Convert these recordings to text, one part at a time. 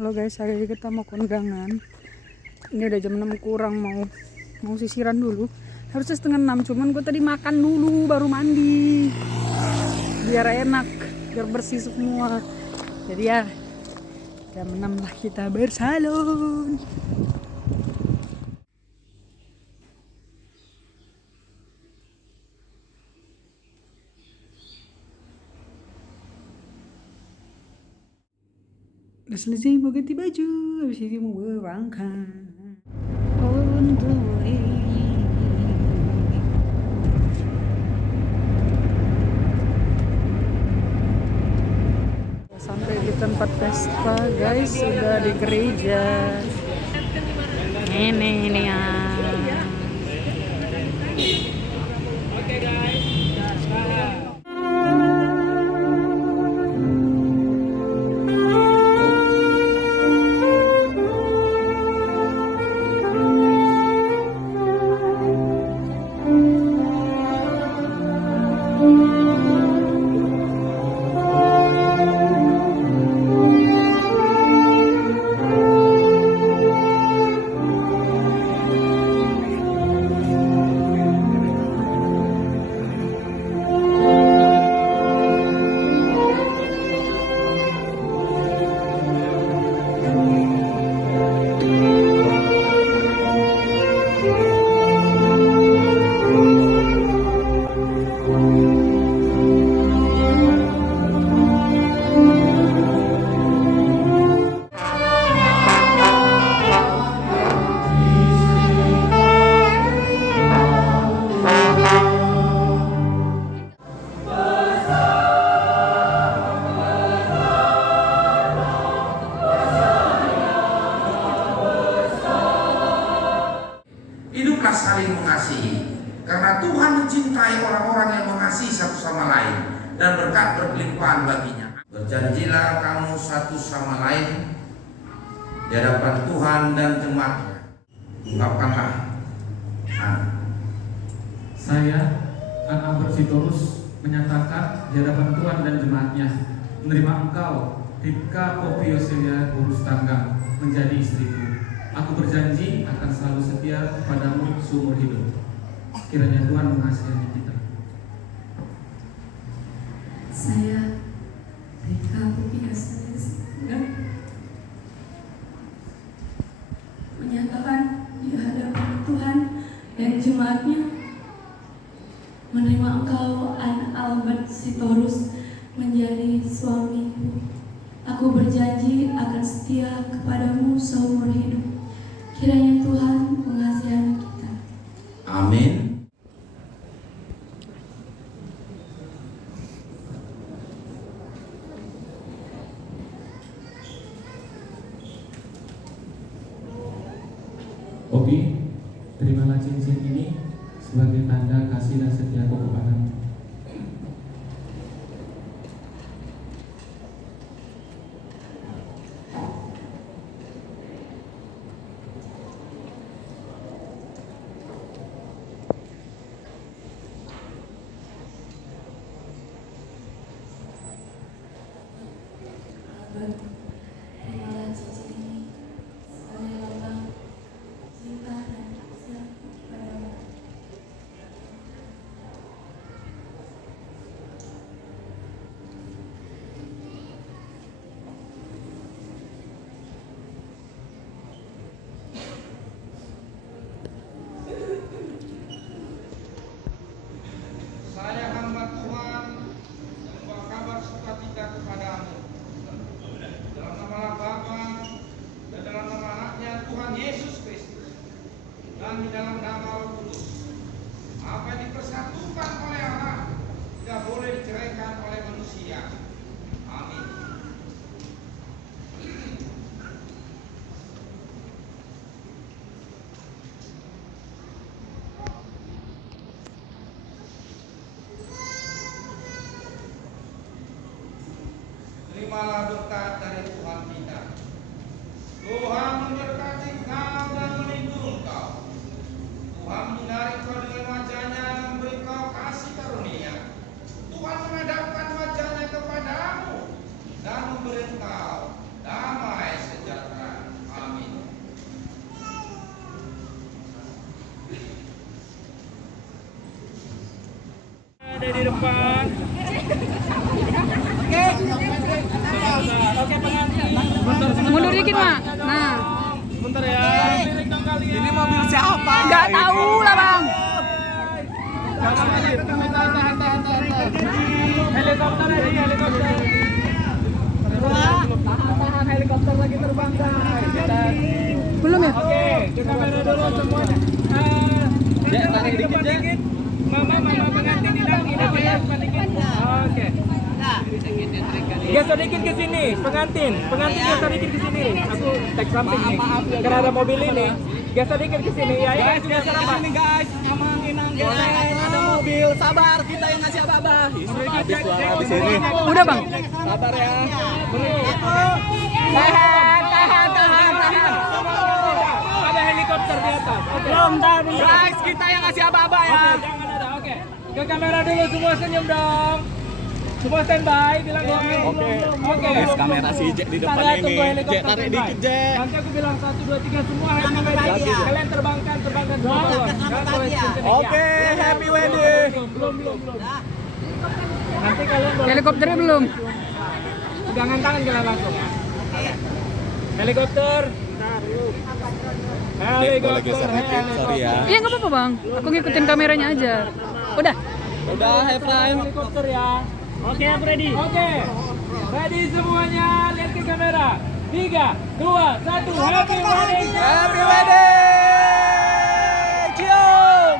Halo guys, hari ini kita mau kondangan. Ini udah jam 6 kurang, mau sisiran dulu. Harusnya setengah 6, cuman gue tadi makan dulu baru mandi. Biar enak, biar bersih semua. Jadi ya jam 6 lah kita bersalon. Udah selesai mau ganti baju, habis ini mau berangkat. On the way. Sampai di tempat pesta guys, sudah di gereja. Ini ya. Hiduplah saling mengasihi, karena Tuhan mencintai orang-orang yang mengasihi satu sama lain dan berkat berlimpahan baginya. Berjanjilah kamu satu sama lain di hadapan Tuhan dan jemaatnya. Ungkapkanlah. Saya, Albert Sitorus, menyatakan di hadapan Tuhan dan jemaatnya menerima engkau, Ripka Popi Yoselia Burus Tangga, menjadi istriku. Aku berjanji akan selalu setia kepadamu seumur hidup. Kiranya Tuhan mengasihi kita. Saya, Ripka Popi Yoselia, menyatakan di hadapan Tuhan dan jemaatnya menerima engkau, Albert Sitorus, menjadi suamiku. Aku berjanji akan setia kepadamu seumur hidup. Kiranya Tuhan mengasihi kita. Amin. Oke, terimalah cincin ini sebagai tanda kasih dan setiaku kepadamu. Terimalah cincin ini sebagai lambang cinta dan kasih kepadamu. Saya hamba Tuhan membawa kabar sukacita kepadamu dalam nama Bapa dan dalam nama Anaknya Tuhan Yesus Kristus dan di dalam nama Roh Kudus. Apa yang dipersatukan oleh Allah tidak boleh diceraikan oleh manusia. Amin. Terimalah berkat dari Tuhan kita. Tuhan memberkati engkau dan melindungi engkau. Tuhan menyinari engkau dengan wajahnya dan memberi engkau kasih karunia. Tuhan menghadapkan wajahnya kepadamu dan memberi engkau damai sejahtera. ada di depan. Oke, pengantin. Mundur dikit, Mak. Nah, Bentar ya. Ini mobil siapa? nggak tahu lah, Bang. Helikopter ini, helikopter. Tahan, helikopter lagi terbang, guys. Belum ya? Oke, ke kamera dulu semuanya. Tarik dikit. Mama pengantin hilang ya, dikit. Oke. Geser dikit ke sini, pengantin geser dikit ke sini. Aku tek samping nih. Karena ada mobil ini. Geser dikit ke sini ya. Guys, geser apa? Ini guys, emang inang geser. Ada mobil, sabar kita yang ngasih abah. Habis suara di sini. Udah, Bang. Sabar ya. Tahan. Ada helikopter di atas. Belum, guys, kita yang ngasih abah-abah ya. Oke, jangan ada. Oke. Ke kamera dulu, semua senyum dong. Semua standby, bilang oke. Kamera si Jack di depan ini. Jack tarik dikit, Jack. Nanti aku bilang 1, 2, 3 semua happy wedding. Kalian terbangkan semua bawah. Oke, happy wedding. Belum. Nanti kalian boleh Helikopternya belum. pegangan tangan kalian langsung ya. Helikopter. Boleh geser dikit, sorry ya. Iya, nggak apa-apa, Bang. Aku ngikutin kameranya aja. Udah. Udah, have fun. Helikopter ya. Oke, aku ready. Oke. Ready semuanya, lihat ke kamera. 3, 2, 1, happy wedding. Happy wedding. Cium.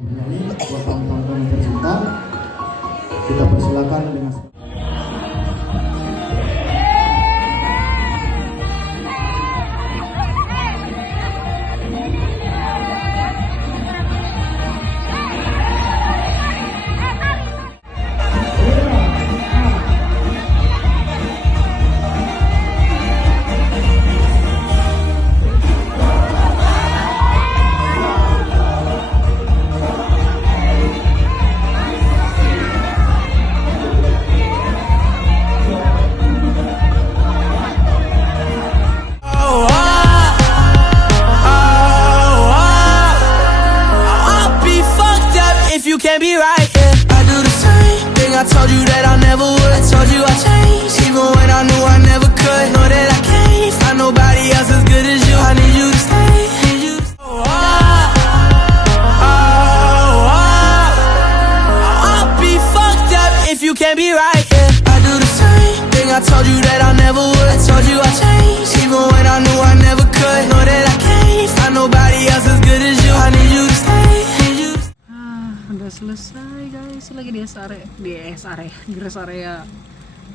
Ini buat tamu-tamu yang tercinta, kita persilakan dengan can't be right, yeah. I do the same thing I told you that I never would. I told you I changed, even when I knew I never could. Know that I can't find nobody else as good as you. I need you to stay, need you to stay. I'll be fucked up if you can't be right, yeah. I do the same thing I told you that I never would. I told you I changed, even when I knew I never could. Know that I can't find nobody else as good as you. I need you to stay, need you to stay. Udah selesai, guys. Lagi di rest area.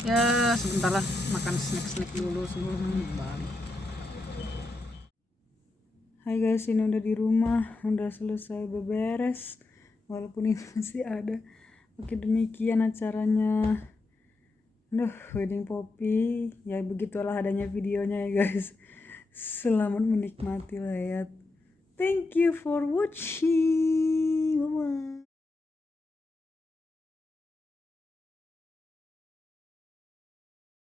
Ya, sebentar lah makan snack dulu sebelum balik. Hai guys, ini udah di rumah, udah selesai beberes. Walaupun ini masih ada. Oke, demikian acaranya. Aduh, wedding Poppy. Ya begitulah adanya videonya ya guys. Selamat menikmati lah ya. Thank you for watching. Bye bye.